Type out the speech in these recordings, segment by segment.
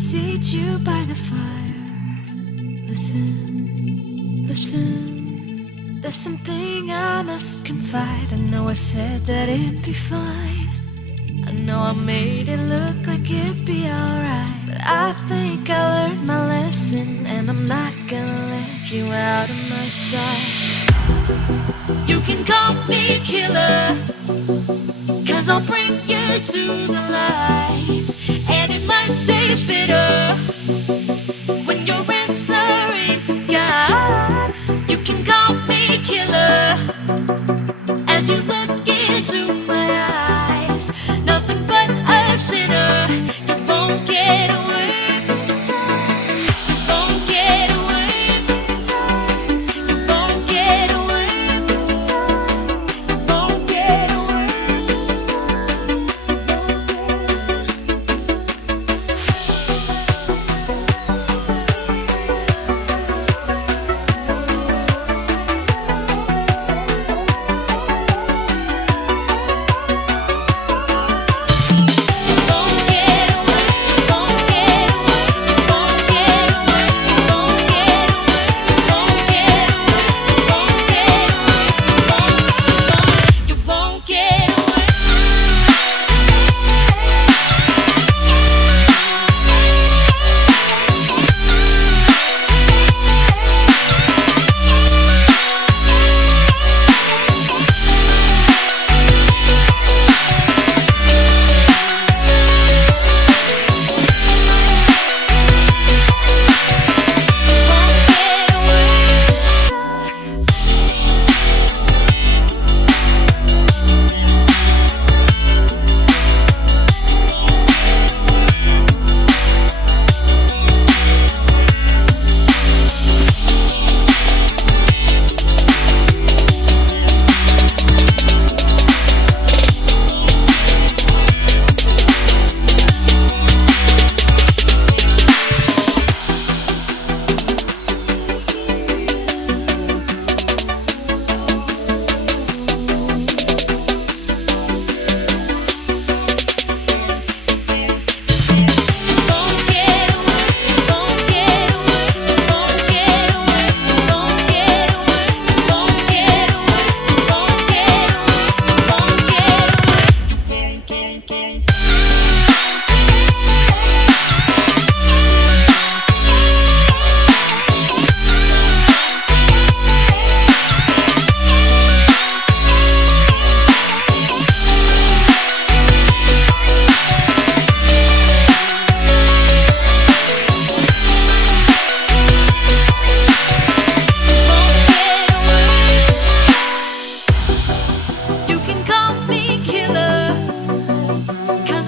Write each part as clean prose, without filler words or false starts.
seat you by the fire. Listen, listen. There's something I must confide. I know I said that it'd be fine. I know I made it look like it'd be alright, but I think I learned my lesson, and I'm not gonna let you out of my sight. You can call me killer, 'cause I'll bring you to the light. And it might taste bitter when you're answering to God. You can call me killer as you look into my eyes. Nothing but a sinner. You won't get away this time. You won't get away this time. You won't get away this time. You won't get away this time.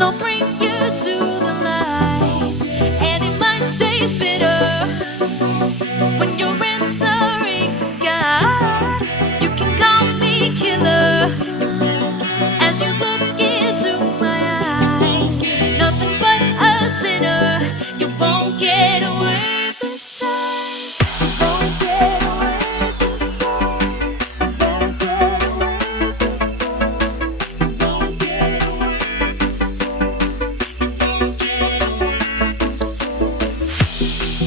I'll bring you to the light, and it might taste bitter when you're answering to God. You can call me killer as you look into my eyes. Nothing but a sinner. You won't get away this time. You won't get away this time. You won't get away this time. You won't get away this time.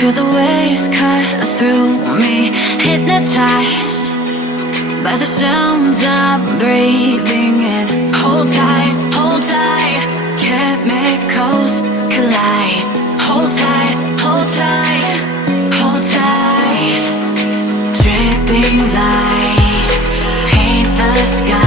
Feel the waves cut through me, hypnotized by the sounds I'm breathing in. Hold tight, hold tight, chemicals collide. Hold tight, hold tight, hold tight. Dripping lights paint the sky.